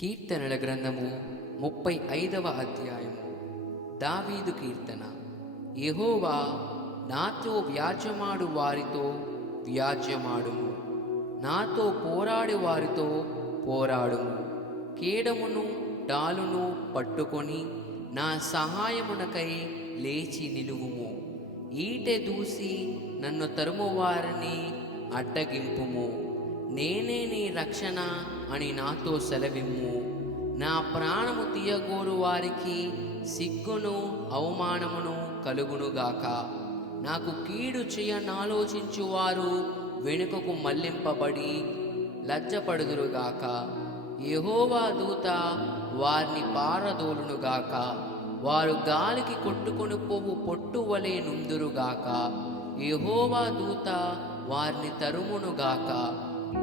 కీర్తనల గ్రంథము 35వ అధ్యాయము. దావీదు కీర్తన. యెహోవా, నాతో వ్యాజ్యమాడు వారితో వ్యాజ్యమాడుము, నాతో పోరాడు వారితో పోరాడుము. కేడమును డాలును పట్టుకొని నా సహాయమునకై లేచి నిలువుము. ఈటె దూసి నన్ను తరుమువారిని అడ్డగింపుము. నేనే నీ రక్షణ అని నాతో సెలవిమ్ము. నా ప్రాణము తీయగోరు వారికి సిగ్గును అవమానమును కలుగునుగాక. నాకు కీడు చేయనాలోచించువారు వెనుకకు మళ్లింపబడి లజ్జపడుదురుగాక. యెహోవా దూత వారిని పారదోలునుగాక. వారు గాలికి కొట్టుకొని పోవు పొట్టు వలె నుందురుగాక. యెహోవా దూత వారిని తరుమునుగాక.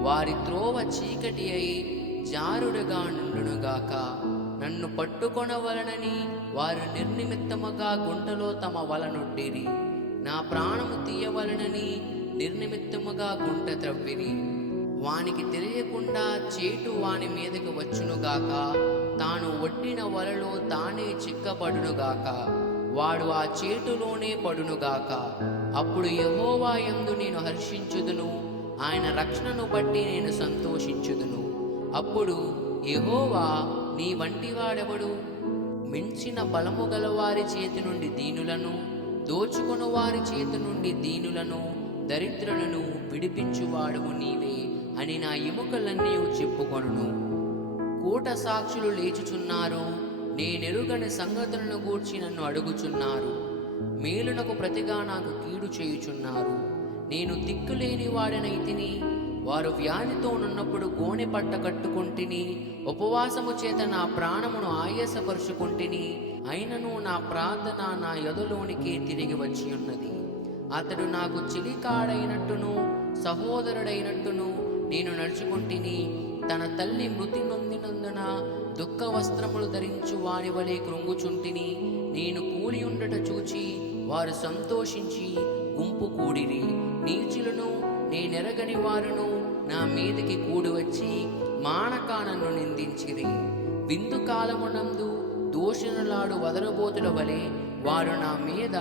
వారి త్రోవ చీకటి అయి జారుడుగా నుండునుగాక. నన్ను పట్టుకొనవలనని వారు నిర్నిమిత్తముగా గుంటలో తమ వలనొడ్డిరి. నా ప్రాణము తీయవలనని నిర్నిమిత్తముగా గుంట త్రవ్విరి. వానికి తెలియకుండా చేటు వాని మీదకి వచ్చునుగాక. తాను ఒడ్డిన వలలో తానే చిక్కబడునుగాక. వాడు ఆ చేటులోనే పడునుగాక. అప్పుడు యెహోవా యందు నేను హర్షించుదును, ఆయన రక్షణను బట్టి నేను సంతోషించుదును. అప్పుడు యెహోవా, నీ వంటివాడెవడు? మించిన బలము గలవారి చేతి నుండి దీనులను, దోచుకొను వారి చేతి నుండి దీనులను, దరిద్రులను విడిపించువాడువు నీవే అని నా ఎముకలన్నీ చెప్పుకొనును. కూట సాక్షులు లేచుచున్నారు, నేనెరుగని సంగతులను గూర్చి నన్ను అడుగుచున్నారు. మేలునకు ప్రతిగా నాకు కీడు చేయుచున్నారు. నేను దిక్కులేని వాడనైతిని. వారు వ్యాధితో నున్నప్పుడు గోనె పట్ట కట్టుకొంటిని. ఉపవాసము చేత నా ప్రాణమును ఆయాసపరుచుకొంటిని. అయినను నా ప్రార్థన నా యొదలోనికే తిరిగి వచ్చి ఉన్నది. అతడు నాకు చిలికాడైనట్టును సహోదరుడైనట్టును నేను నడుచుకొంటిని. తన తల్లి మృతి నొందినందున దుఃఖ వస్త్రములు ధరించు వాని వలె కృంగుచుంటిని. నేను కూలి ఉండట చూచి వారు సంతోషించి గుంపు కూడిరి. నీచులను నేనెరగని వారును నా మీదకి కూడి వచ్చి మానక నన్ను నిందించిరి. విందు కాలమునందు దూషణలాడు వదరబోతుల వలె వారు నా మీద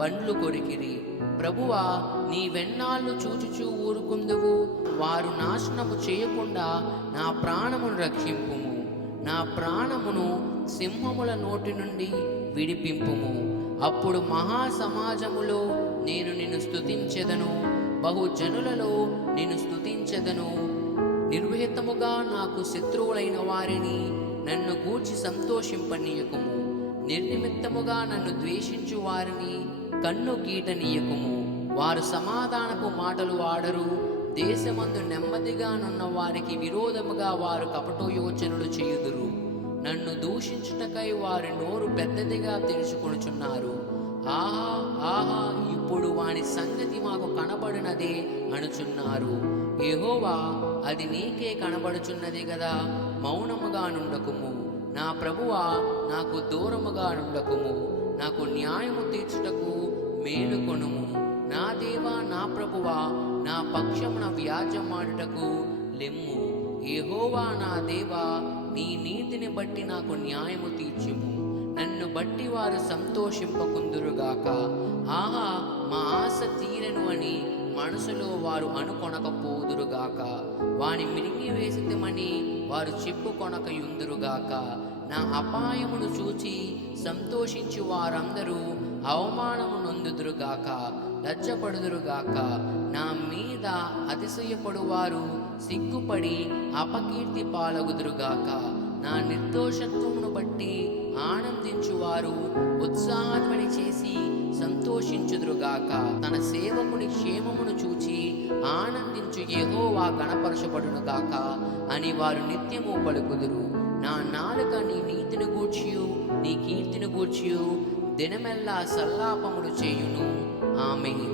బండ్లు కొరికిరి. ప్రభువా, నీ వెన్నాళ్ళు చూచుచూ ఊరుకుందువు. వారు నాశనము చేయకుండా నా ప్రాణమును రక్షింపుము. నా ప్రాణమును సింహముల నోటి నుండి విడిపింపుము. అప్పుడు మహాసమాజములో నేను నిన్ను స్తుతించెదను, బహుజనులలో నిన్ను స్తుతించెదను. నిర్విహితముగా నాకు శత్రువులైన వారిని నన్ను గూర్చి సంతోషింపనీయకుము. నిర్నిమిత్తముగా నన్ను ద్వేషించు వారిని కన్ను గీటనీయకుము. వారు సమాధానపు మాటలు ఆడరు. దేశమందు నెమ్మదిగా నున్న వారికి విరోధముగా వారు కపటోయోచనలు చేయుదురు. నన్ను దూషించుటకై వారి నోరు పెద్దదిగా తెరుచుకొనుచున్నారు. ఆహా ఆహా, ఇప్పుడు వాని సంగతి మాకు కనబడినదే అనుచున్నారు. యెహోవా, అది నీకే కనబడుచున్నది గదా, మౌనముగా నుండకుము. నా ప్రభువా, నాకు దూరముగా నుండకుము. నాకు న్యాయము తీర్చుటకు మేలుకొనుము. నా దేవా, నా ప్రభువా, నా పక్షమున వ్యాజ్యమాడుటకు లెమ్ము. యెహోవా నా దేవా, నీ నీతిని బట్టి నాకు న్యాయము తీర్చుము. నన్ను బట్టి వారు సంతోషింపకుందురుగాక. ఆహా, మా ఆశ తీరెను అని మనసులో వారు అనుకొనకపోదురుగాక. వాని మిరింగివేసితమని వారు చెప్పుకొనకయుందురుగాక. నా అపాయమును చూచి సంతోషించు వారందరూ అవమానము నొందుదురుగాక, లజ్జపడుదురుగాక. నా మీద అతిశయపడువారు సిగ్గుపడి అపకీర్తి పాలగుదురుగాక. నా నిర్దోషత్వమును బట్టి ఆనందించువారు ఉత్సాహధ్వని చేసి సంతోషించుదురుగాక. తన సేవకుని క్షేమమును చూచి ఆనందించు యెహోవా గణపరచబడునుగాక అని వారు నిత్యము పలుకుదురు. నా నాలుక నీ నీతిని గూర్చియు నీ కీర్తిని గూర్చియు దినమెల్లా సల్లాపములు చేయును. ఆమేన్.